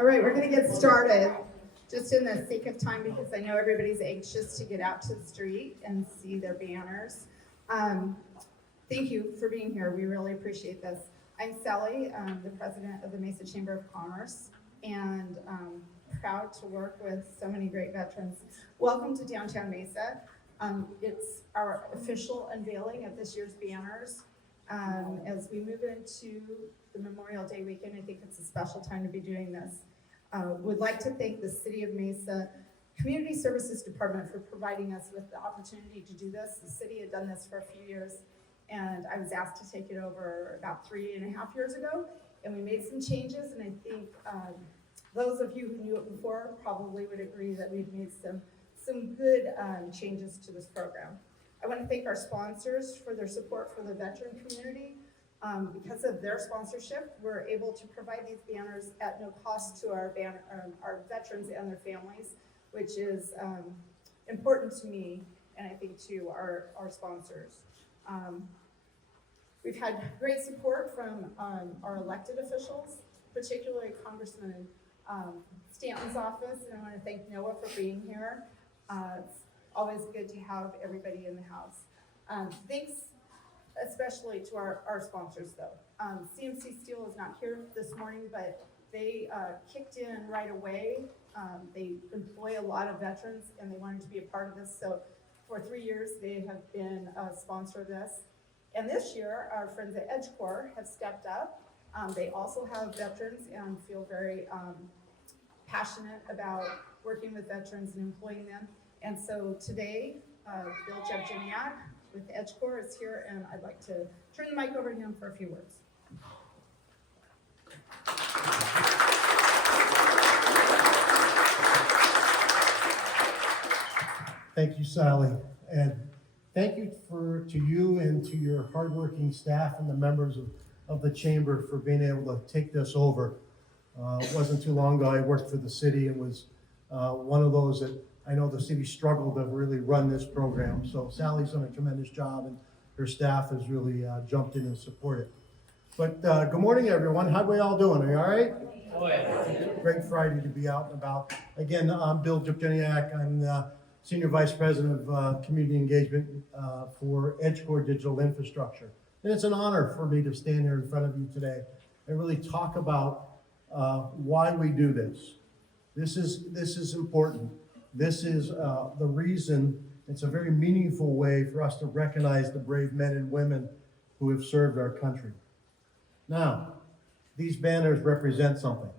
All right, we're going to get started just in the sake of time because I know everybody's anxious to get out to the street and see their banners. Thank you for being here. We really appreciate this. I'm Sally, the president of the Mesa Chamber of Commerce, and proud to work with so many great veterans. Welcome to downtown Mesa. It's our official unveiling of this year's banners. As we move into the Memorial Day weekend, I think it's a special time to be doing this. Would like to thank the City of Mesa Community Services Department for providing us with the opportunity to do this. The city had done this for a few years, and I was asked to take it over about 3.5 years ago, and we made some changes, and I think those of you who knew it before probably would agree that we've made some good changes to this program. I want to thank our sponsors for their support for the veteran community. Because of their sponsorship, we're able to provide these banners at no cost to our veterans and their families, which is important to me and I think to our sponsors. We've had great support from our elected officials, particularly Congressman Stanton's office, and I want to thank Noah for being here. It's always good to have everybody in the house. Thanks especially to our sponsors though. CMC Steel is not here this morning, but they kicked in right away. They employ a lot of veterans and they wanted to be a part of this. So for 3 years, they have been a sponsor of this. And this year, our friends at EdgeCore have stepped up. They also have veterans and feel very passionate about working with veterans and employing them. And so today, Bill Jevgeniak with EdgeCore is here, and I'd like to turn the mic over to him for a few words. Thank you, Sally, and thank you to you and to your hardworking staff and the members of the Chamber for being able to take this over. It wasn't too long ago I worked for the city and was one of those that I know the city struggled to really run this program. So Sally's done a tremendous job and her staff has really jumped in and supported. But good morning, everyone. How are we all doing? Are you all right? Oh, yeah. Great Friday to be out and about. Again, I'm Bill Jevgeniak. I'm the Senior Vice President of Community Engagement for EdgeCore Digital Infrastructure. And it's an honor for me to stand here in front of you today and really talk about why we do this. This is important. This is the reason. It's a very meaningful way for us to recognize the brave men and women who have served our country. Now, these banners represent something.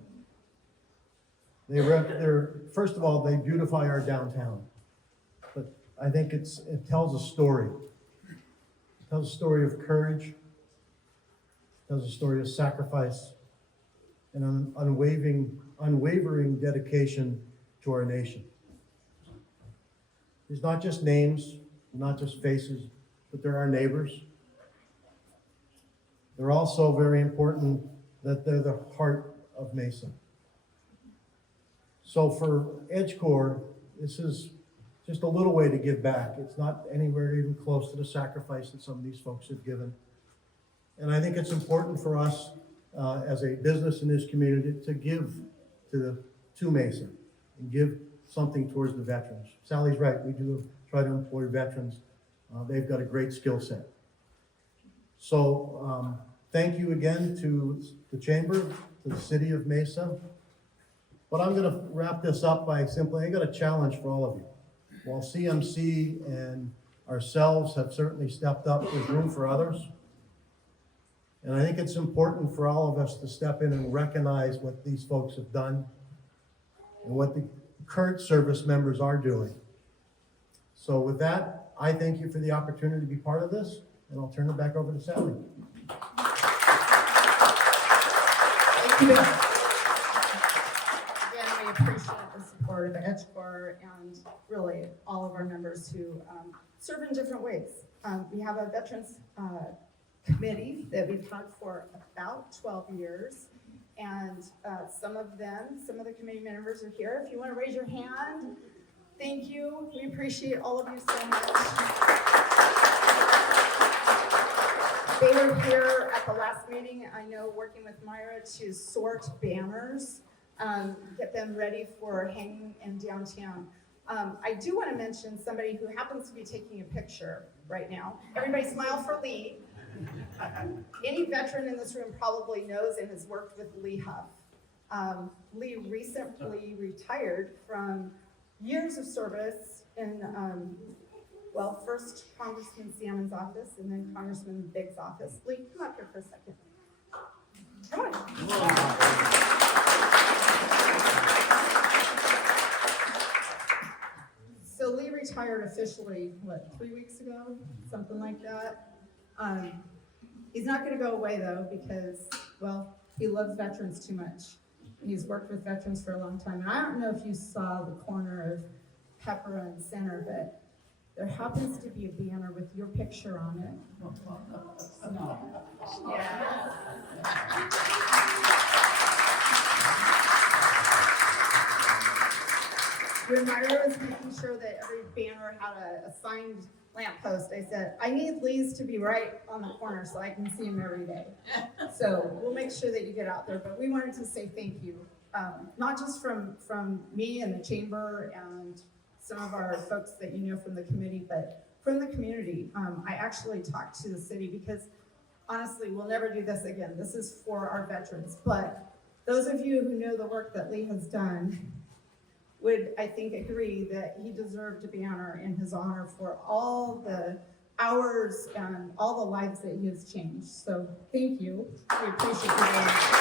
First of all, they beautify our downtown. But I think it tells a story. It tells a story of courage. It tells a story of sacrifice and an unwavering dedication to our nation. There's not just names, not just faces, but there are neighbors. They're also very important that they're the heart of Mesa. So for EdgeCore, this is just a little way to give back. It's not anywhere even close to the sacrifice that some of these folks have given. And I think it's important for us as a business in this community to give to Mesa and give something towards the veterans. Sally's right, we do try to employ veterans. They've got a great skill set. So thank you again to the Chamber, to the City of Mesa. But I'm gonna wrap this up by I got a challenge for all of you. While CMC and ourselves have certainly stepped up, there's room for others. And I think it's important for all of us to step in and recognize what these folks have done and what the current service members are doing. So with that, I thank you for the opportunity to be part of this, and I'll turn it back over to Sally. Thank you. Again, we appreciate the support of EdgeCore and really all of our members who serve in different ways. We have a veterans committee that we've had for about 12 years. And some of the committee members are here. If you want to raise your hand, thank you. We appreciate all of you so much. They were here at the last meeting, I know, working with Myra to sort banners. get them ready for hanging in downtown. I do want to mention somebody who happens to be taking a picture right now. Everybody smile for Lee. Any veteran in this room probably knows and has worked with Lee Huff. Lee recently retired from years of service in, first Congressman Salmon's office and then Congressman Biggs' office. Lee, come up here for a second. Come on. So Lee retired officially, 3 weeks ago? Something like that. He's not going to go away, though, because, he loves veterans too much. He's worked with veterans for a long time. And I don't know if you saw the corner of Pepper and Center, but there happens to be a banner with your picture on it. Yeah. When Myra was making sure that every banner had a signed lamppost, I said, I need Lee's to be right on the corner so I can see him every day. So we'll make sure that you get out there, but we wanted to say thank you. Not just from me and the chamber and some of our folks that you know from the committee, but from the community. I actually talked to the city because honestly, we'll never do this again. This is for our veterans, but those of you who know the work that Lee has done would, I think, agree that he deserved a banner in his honor for all the hours and all the lives that he has changed. So thank you. We appreciate you doing that.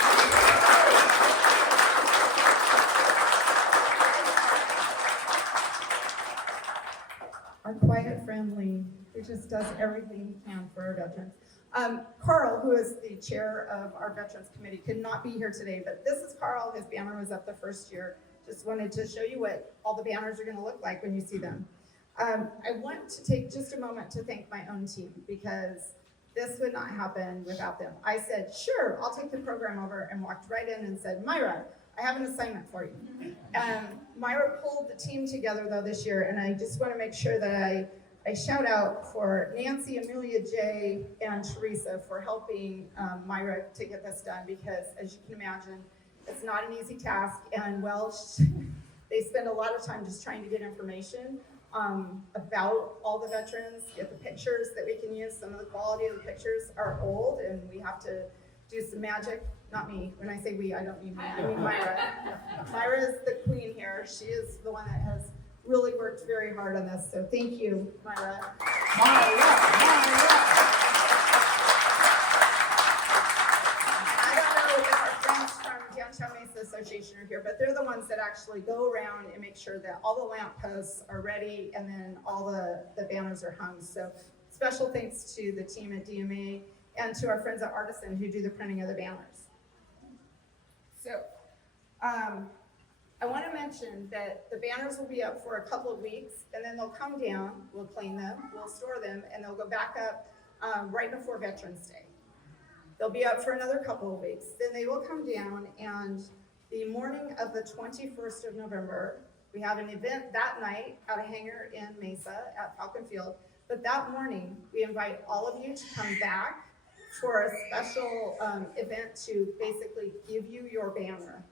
Our quiet friend Lee, who just does everything he can for our veterans. Carl, who is the chair of our Veterans Committee, could not be here today, but this is Carl. His banner was up the first year. Just wanted to show you what all the banners are going to look like when you see them. I want to take just a moment to thank my own team because this would not happen without them. I said, sure, I'll take the program over, and walked right in and said, Myra, I have an assignment for you. Myra pulled the team together though this year, and I just want to make sure that I shout out for Nancy, Amelia J, and Teresa for helping Myra to get this done because, as you can imagine, it's not an easy task, and they spend a lot of time just trying to get information about all the veterans, get the pictures that we can use. Some of the quality of the pictures are old, and we have to do some magic. Not me. When I say we, I don't mean me. I mean Myra. Myra is the queen here. She is the one that has really worked very hard on this. So thank you, Myra. Downtown Mesa Association are here, but they're the ones that actually go around and make sure that all the lampposts are ready and then all the banners are hung. So special thanks to the team at DMA and to our friends at Artisan who do the printing of the banners. So I want to mention that the banners will be up for a couple of weeks and then they'll come down, we'll clean them, we'll store them, and they'll go back up right before Veterans Day. They'll be up for another couple of weeks. Then they will come down, and the morning of the 21st of November, we have an event that night at a hangar in Mesa at Falcon Field. But that morning, we invite all of you to come back for a special event to basically give you your banner.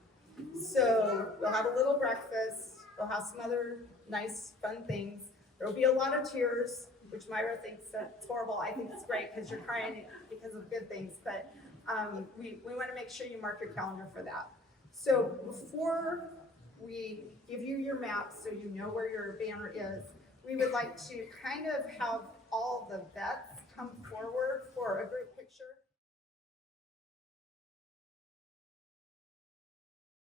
So we'll have a little breakfast. We'll have some other nice, fun things. There will be a lot of tears, which Myra thinks that's horrible. I think it's great because you're crying because of good things, but we want to make sure you mark your calendar for that. So before we give you your map so you know where your banner is, we would like to kind of have all the vets come forward for a group